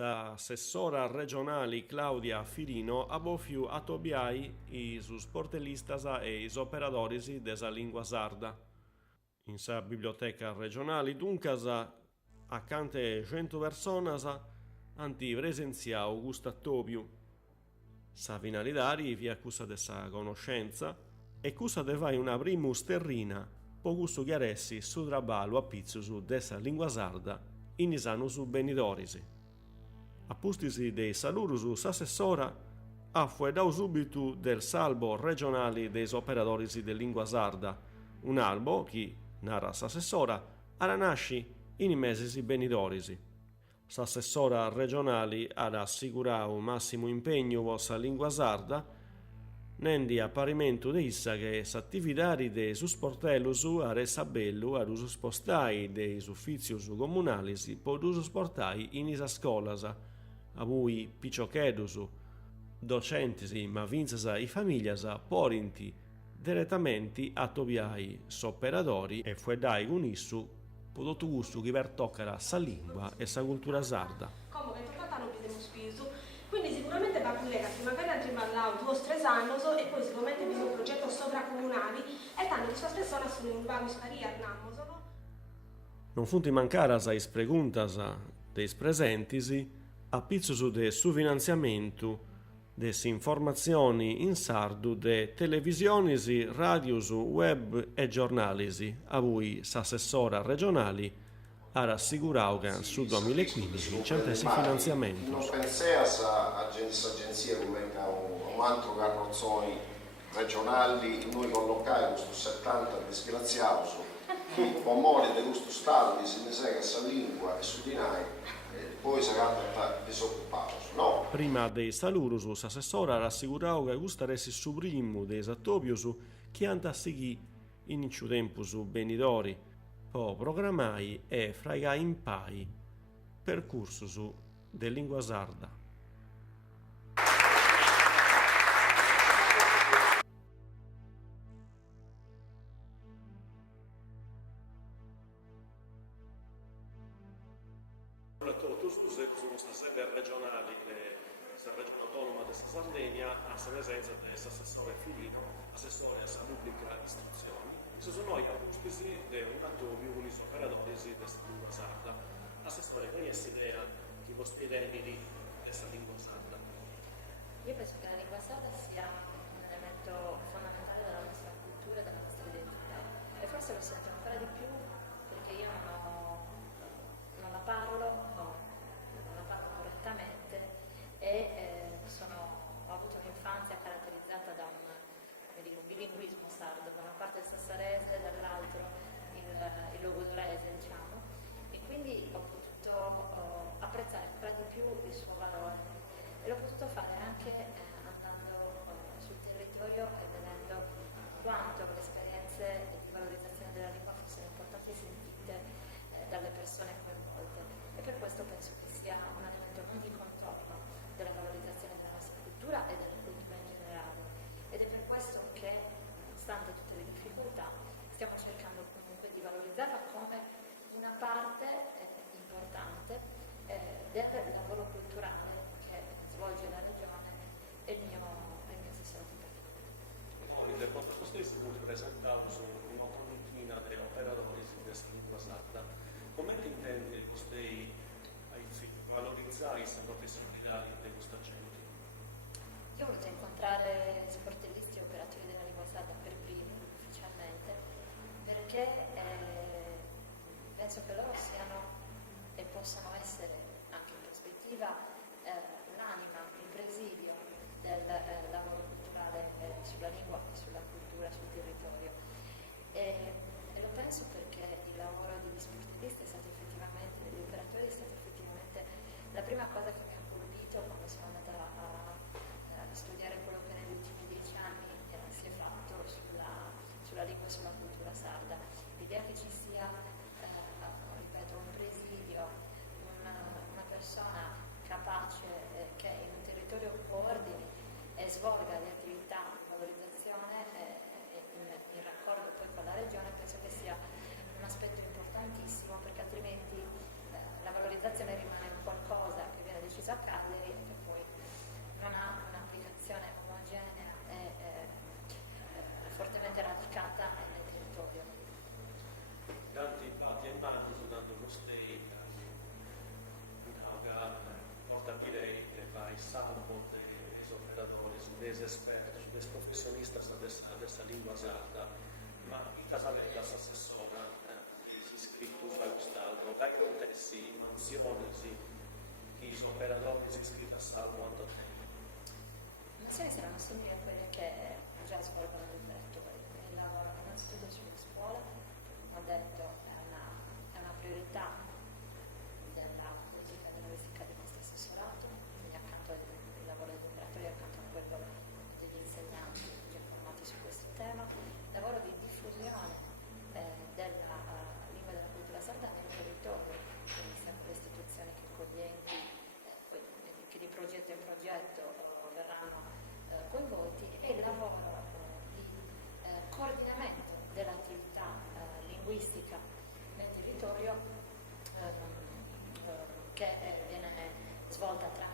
L'assessora regionale Claudia Firino abofiu atobiai i sportellistas e i operadoris desa lingua sarda. In sa biblioteca regionale duncas accante 100 personas anti presenziau gustatoriu. Sa finalidade via cussa de sa conoscenza e cussa de fai una primus terrina po gusto chiaressi su traballu a pizzusu de sa lingua sarda in isanu su benidoris. A pustisi dei salurusu s'assessora affuedau subitu del salbo regionali dei operadoris de lingua sarda, un albo chi, narra s'assessora, ara nasci in meses benidoris. S'assessora regionali ad assicurau massimo impegno po sa lingua sarda, nendi apparimentu de issa che s'attividadi de su sportellus are sabellu ad usu spostai dei uffizius comunalis po usu sportai in isa scolas, avui piciochedus, docentes ma vinzas i famiglias porinti direttamente a tobiai s'operadori e fuedai con issu po tutto gusto chi pertoccara sa lingua e sa cultura sarda. Come che tocca non abbiamo spiso, quindi sicuramente va collegati magari altri ballau 2 o 3 anni e poi sicuramente abbiamo un progetto sovracomunali e tanto di sua persona sono in vario sparia no? Non funti mancaras is preguntas des presentisi a pizzusu de su finanziamento des informazioni in sardu de televisionis, radios, web e giornalis, a cui s'assessora regionali ha rassicurau che su 2015 c'è finanziamento. Non pensias a agenzia come un altro carrozzoni regionali, noi collocai questo 70 disgraziato po' mori di questo stato, si ne sa che sa lingua e su di noi, poi si tratta disoccupato, no? Prima dei salurus, s'assessora rassicurau che questo resti su primo dei attopius che hanno a seguire in inciu tempus benidori, po programmai e fraigai in pai percursus de lingua sarda. Sono sede regionali della regione autonoma di Sardegna a presenza dell'assessore Filino, assessore alla pubblica istruzione. Sono noi auspici di un attorio con gli operatori della lingua sarda. Assessore, hai idea che può spiegare di questa lingua sarda? Io penso che la lingua sarda sia un elemento fondamentale della nostra cultura e della nostra identità e forse lo sento ancora di più perché io non la parlo correttamente e ho avuto un'infanzia caratterizzata da un bilinguismo sardo, da una parte il sassarese e dall'altro il logudorese, diciamo, e quindi ho potuto apprezzare ancora di più il suo valore e l'ho potuto fare anche andando sul territorio e vedendo quanto le esperienze di valorizzazione della lingua fossero importanti e sentite dalle persone coinvolte e per questo penso che sia un elemento non di contorno della valorizzazione della nostra cultura e della cultura in generale ed è per questo che nonostante tutte le difficoltà stiamo cercando comunque di valorizzarla come una parte importante del lavoro culturale che svolge la regione e il mio assessore in particolare. Il vostro stesso presentato su una comitiva di operatori della lingua sarda. Come ti intendi questi valorizzare queste professionalità di questa gente? Io ho voluto incontrare sportellisti e operatori della lingua sarda per primi, ufficialmente, perché penso che loro siano e possano essere, anche in prospettiva, l'anima, il presidio del lavoro culturale sulla lingua e sulla cultura, sul territorio. E lo penso perché il lavoro degli sportellisti è stato effettivamente, degli operatori è stato effettivamente la prima cosa che mi ha colpito quando sono andata a studiare quello che negli ultimi 10 anni si è fatto sulla lingua e sulla cultura sarda. L'idea che ci sia, ripeto, un presidio, una persona capace che in un territorio coordini e svolga le attività di valorizzazione in raccordo poi con la regione, penso che sia un aspetto importantissimo perché altrimenti la valorizzazione rimane qualcosa che viene deciso a Cagliari e che poi non ha un'applicazione omogenea e fortemente radicata nel territorio. Tanti impatti e impatti soltanto costei porta direi che vai salvo dei operatori, dei esperti, dei professionisti della lingua sarda, ma in Casalecca assessora iscritto a quest'altro, dai contesti, mansioni, i operatori si iscritti a salvo quanto tempo. Le mansioni saranno simili a quelle che già svolgono il direttori, quindi lavorano innanzitutto sulle scuole, ho detto è una priorità della politica e dell'investigata di questo assessorato, quindi accanto al lavoro degli operatori, accanto a quello degli insegnanti già formati su questo tema, lavoro di diffusione della lingua e della cultura sarda nel territorio, quindi sia con le istituzioni che con gli enti, che di progetto in progetto verranno coinvolti, e il lavoro di coordinamento dell'attività linguistica nel territorio che viene svolta tra